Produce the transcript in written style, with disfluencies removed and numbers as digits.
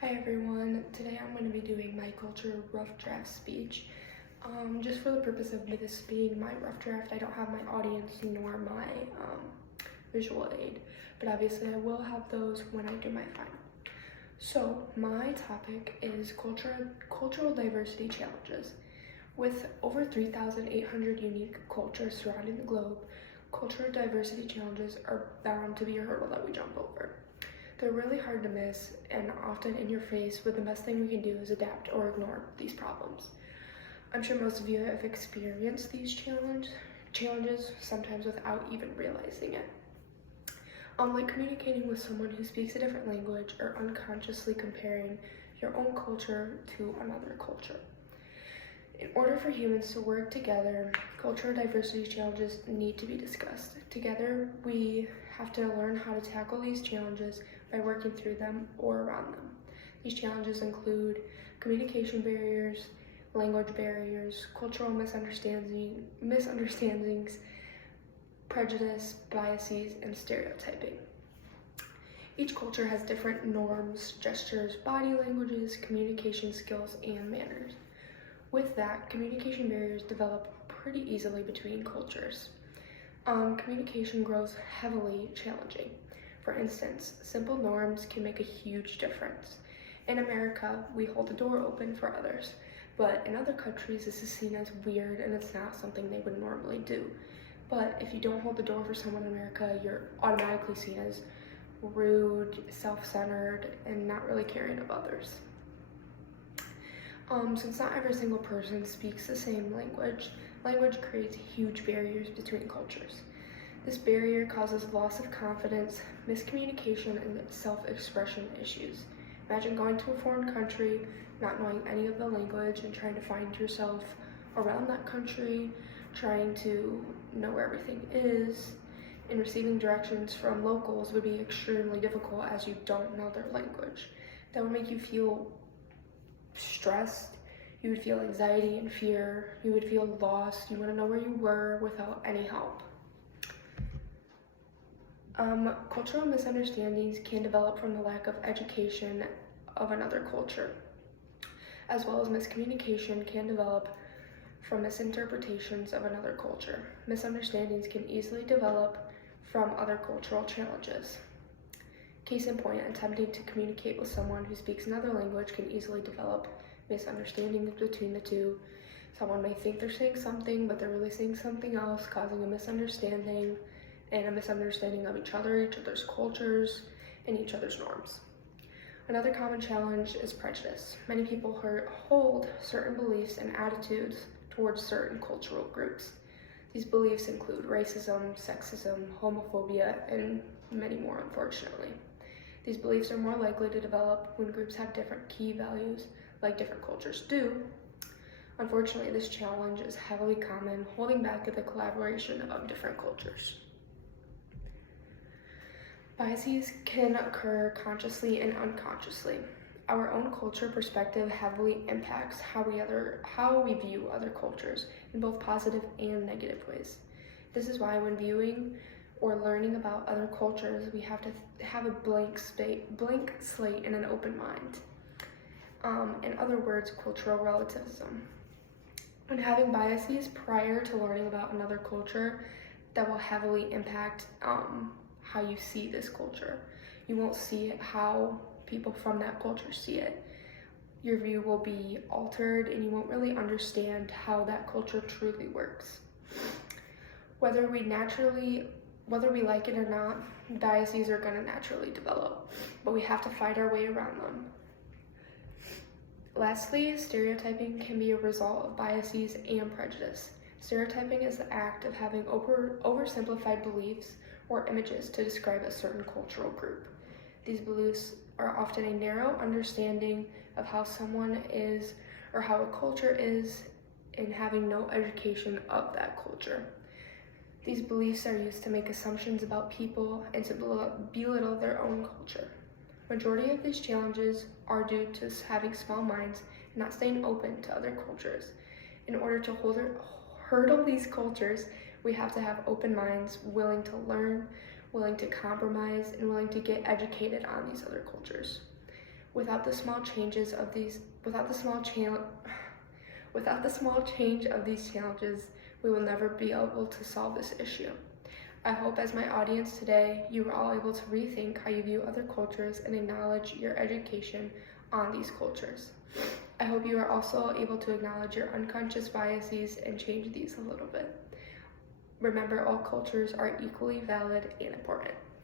Hi everyone, today I'm going to be doing my culture rough draft speech. Just for the purpose of this being my rough draft, I don't have my audience nor my visual aid, but obviously I will have those when I do my final. So my topic is cultural diversity challenges. With over 3,800 unique cultures surrounding the globe, cultural diversity challenges are bound to be a hurdle that we jump over. They're really hard to miss and often in your face, but the best thing we can do is adapt or ignore these problems. I'm sure most of you have experienced these challenges, sometimes without even realizing it. Like communicating with someone who speaks a different language or unconsciously comparing your own culture to another culture. In order for humans to work together, cultural diversity challenges need to be discussed. Together, we have to learn how to tackle these challenges by working through them or around them. These challenges include communication barriers, language barriers, cultural misunderstandings, prejudice, biases, and stereotyping. Each culture has different norms, gestures, body languages, communication skills, and manners. With that, communication barriers develop pretty easily between cultures. Communication grows heavily challenging. For instance, simple norms can make a huge difference. In America, we hold the door open for others, but in other countries, this is seen as weird and it's not something they would normally do. But if you don't hold the door for someone in America, you're automatically seen as rude, self-centered, and not really caring of others. Since not every single person speaks the same language creates huge barriers between cultures. This barrier causes loss of confidence, miscommunication, and self-expression issues. Imagine going to a foreign country, not knowing any of the language, and trying to find yourself around that country, trying to know where everything is, and receiving directions from locals would be extremely difficult as you don't know their language. That would make you feel stressed, you would feel anxiety and fear, you would feel lost, you wouldn't know where you were without any help. Cultural misunderstandings can develop from the lack of education of another culture, as well as miscommunication can develop from misinterpretations of another culture. Misunderstandings can easily develop from other cultural challenges. Case in point, attempting to communicate with someone who speaks another language can easily develop misunderstandings between the two. Someone may think they're saying something, but they're really saying something else, causing a misunderstanding and a misunderstanding of each other's cultures, and each other's norms. Another common challenge is prejudice. Many people hold certain beliefs and attitudes towards certain cultural groups. These beliefs include racism, sexism, homophobia, and many more, unfortunately. These beliefs are more likely to develop when groups have different key values, like different cultures do. Unfortunately, this challenge is heavily common, holding back the collaboration of different cultures. Biases can occur consciously and unconsciously. Our own culture perspective heavily impacts how we view other cultures in both positive and negative ways. This is why when viewing or learning about other cultures, we have to have a blank slate and an open mind. In other words, cultural relativism. When having biases prior to learning about another culture, that will heavily impact how you see this culture. You won't see it how people from that culture see it. Your view will be altered and you won't really understand how that culture truly works. Whether we like it or not, biases are going to naturally develop, but we have to fight our way around them. Lastly, stereotyping can be a result of biases and prejudice. Stereotyping is the act of having oversimplified beliefs or images to describe a certain cultural group. These beliefs are often a narrow understanding of how someone is or how a culture is, and having no education of that culture. These beliefs are used to make assumptions about people and to belittle their own culture. Majority of these challenges are due to having small minds and not staying open to other cultures. In order to hurdle these cultures, we have to have open minds, willing to learn, willing to compromise, and willing to get educated on these other cultures. Without the small change of these challenges, we will never be able to solve this issue. I hope as my audience today, you are all able to rethink how you view other cultures and acknowledge your education on these cultures. I hope you are also able to acknowledge your unconscious biases and change these a little bit. Remember, all cultures are equally valid and important.